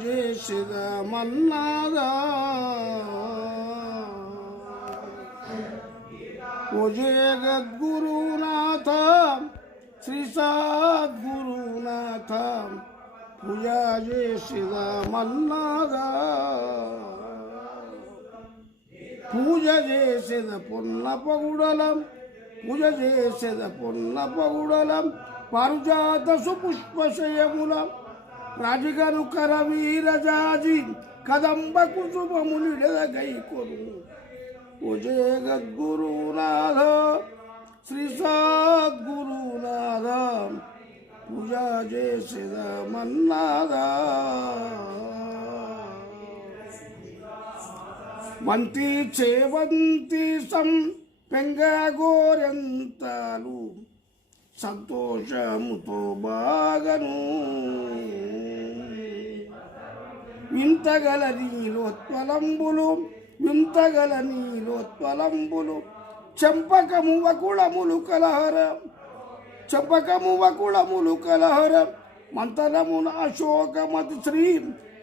చేసిద మన్నాదా ఓ జగద్గురునాథ శ్రీ సద్గురునాథ పూజ చేసిద మన్నాదా పూజ చేసేద పొన్న పగుడలం పూజ చేసేద పొన్న పగుడలం పారుజాత సుపుష్పశయములం రాజగను కరవీరజాజి కదంబ కుసుమమునిడద గైకొను ఓ జగద్గురునాథ శ్రీ సద్గురునాథ పూజ చేసేద మన్నాదా మంతి చేవంతి పెంగగోరెంతాలు సంతోషముతో బాగను వింతగల నీలోత్పలంబులు వింతగల నీలోత్పలంబులు చెంపకము వకుళములు కలహర చెంపకము వకుళములు కలహర మంతరమున అశోకమతి శ్రీ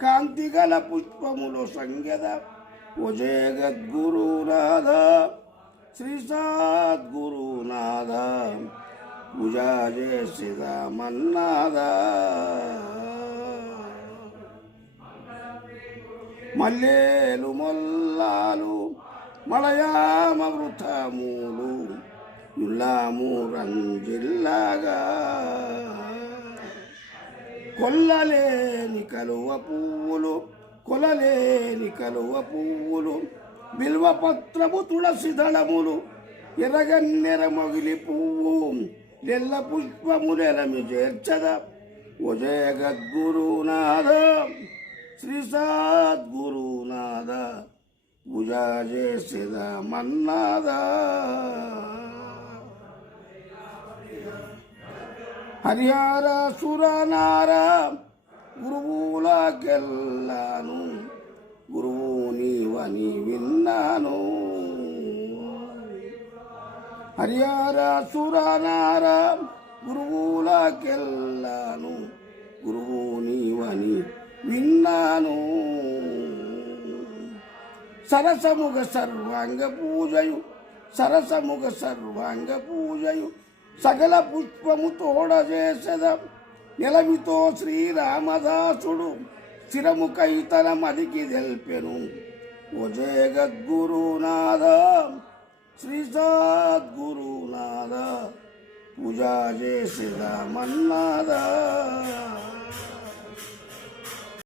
కాంతిగల పుష్పములు సంగద ఓ జగద్గురునాథ శ్రీ సద్గురునాథ పూజ చేసిద మన్నాదా మల్లేలు మొల్లాలు మలయామ వృథమూలు యుల్లాము రంజిల్లాగా కొల్లలేని కలువ పువ్వులు కొలలేని కలువ పువ్వులు బిల్వపత్రము తులసి దళములు ఎర్రగన్నెర మొగిలి పువ్వు నెల్ల పుష్పములెలమి చేర్చద ఓ జగద్గురునాథ శ్రీ సద్గురునాథ పూజ చేసిద మన్నాదా హరిహర సురనార గురువులకెల్లాను గురువు నీవని విన్నాను హరిహర సురనార గురువులకెల్లాను గురువు నీవని విన్నాను సరసముగ సర్వాంగ పూజయు సరసముగ సర్వాంగ పూజయు సకల పుష్పము తోడ చేసద నిలవితో శ్రీరామదాసుడు స్థిరముకై తన మదికి తెల్పెను ఓ జగద్గురునాథ శ్రీ సద్గురునాథ పూజ చేసిద మన్నాదా